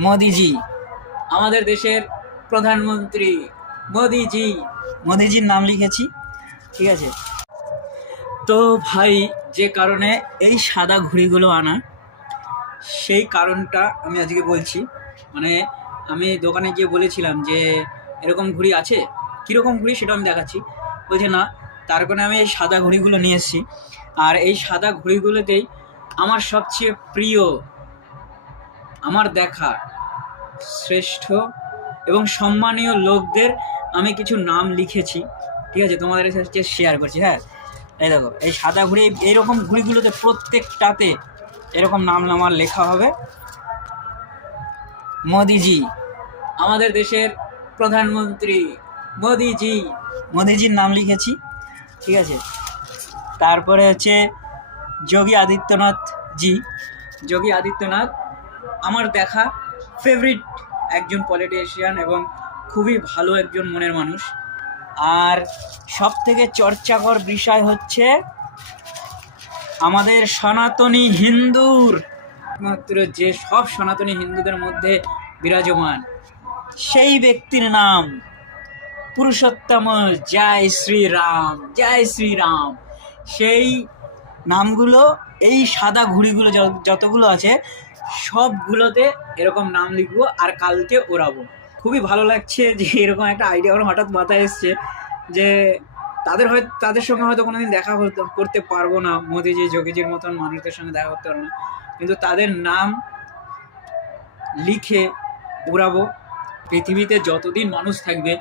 মোদিজি, আমাদের দেশের প্রধানমন্ত্রী মোদিজি। মোদিজির নাম লিখেছি, ঠিক আছে। তো ভাই, যে কারণে এই সাদা ঘুড়িগুলো আনা, সেই কারণটা আমি আজকে বলছি। মানে আমি দোকানে গিয়ে বলেছিলাম যে এরকম ঘুড়ি আছে, কীরকম ঘুড়ি সেটা আমি দেখাচ্ছি। বলছে না, তার কারণে আমি এই সাদা ঘুড়িগুলো নিয়ে এসেছি। আর এই সাদা ঘুড়িগুলোতেই আমার সবচেয়ে প্রিয়, আমার দেখা শ্রেষ্ঠ এবং সম্মানীয় লোকদের আমি কিছু নাম লিখেছি, ঠিক আছে, তোমাদের সাথে শেয়ার করছি। হ্যাঁ, এই দেখো, এই সাদা ঘুড়ি, এইরকম ঘুড়িগুলোতে প্রত্যেকটাতে এরকম নাম আমার লেখা হবে। মোদিজি, আমাদের দেশের প্রধানমন্ত্রী মোদিজি। মোদিজির নাম লিখেছি, ঠিক আছে। তারপরে হচ্ছে যোগী আদিত্যনাথ জি। যোগী আদিত্যনাথ আমার দেখা ফেভারিট একজন পলিটিশিয়ান এবং খুবই ভালো একজন মনের মানুষ। আর সব থেকে চর্চাকর বিষয় হচ্ছে আমাদের সনাতনী হিন্দুর, মাত্র যে সব সনাতনী হিন্দুদের মধ্যে বিরাজমান সেই ব্যক্তির নাম পুরুষোত্তম জয় শ্রীরাম, জয় শ্রীরাম। সেই নামগুলো এই সাদা ঘুড়িগুলো যতগুলো আছে সবগুলোতে এরকম নাম লিখবো আর কালকে ওড়াবো। খুবই ভালো লাগছে যে এরকম একটা আইডিয়া আমার হঠাৎ মাথায় এসছে যে তাদের সঙ্গে হয়তো কোনোদিন দেখা করতে পারবো না, মোদিজি যোগীজির মতন মানুষদের সঙ্গে দেখা করতে পারবো না, কিন্তু তাদের নাম লিখে উড়াবো। পৃথিবীতে যতদিন মানুষ থাকবে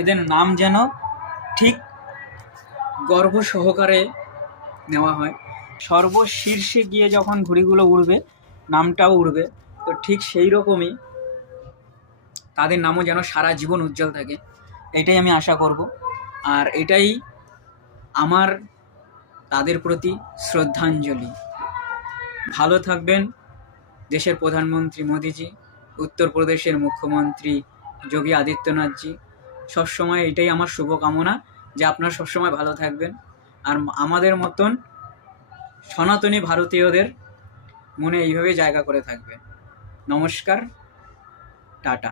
এদের নাম যেন ঠিক গর্ব সহকারে নেওয়া হয়। সর্বশীর্ষে গিয়ে যখন ঘুড়িগুলো উড়বে নামটাও উড়বে, তো ঠিক সেই রকমই তাদের নামও যেন সারা জীবন উজ্জ্বল থাকে, এটাই আমি আশা করব। আর এটাই আমার তাদের প্রতি শ্রদ্ধাঞ্জলি। ভালো থাকবেন দেশের প্রধানমন্ত্রী মোদিজি, উত্তরপ্রদেশের মুখ্যমন্ত্রী যোগী আদিত্যনাথজি। সবসময় এটাই আমার শুভকামনা যে আপনারা সবসময় ভালো থাকবেন আর আমাদের মতন সনাতনী ভারতীয়দের মনে এইভাবে জায়গা করে থাকবে। নমস্কার, টাটা।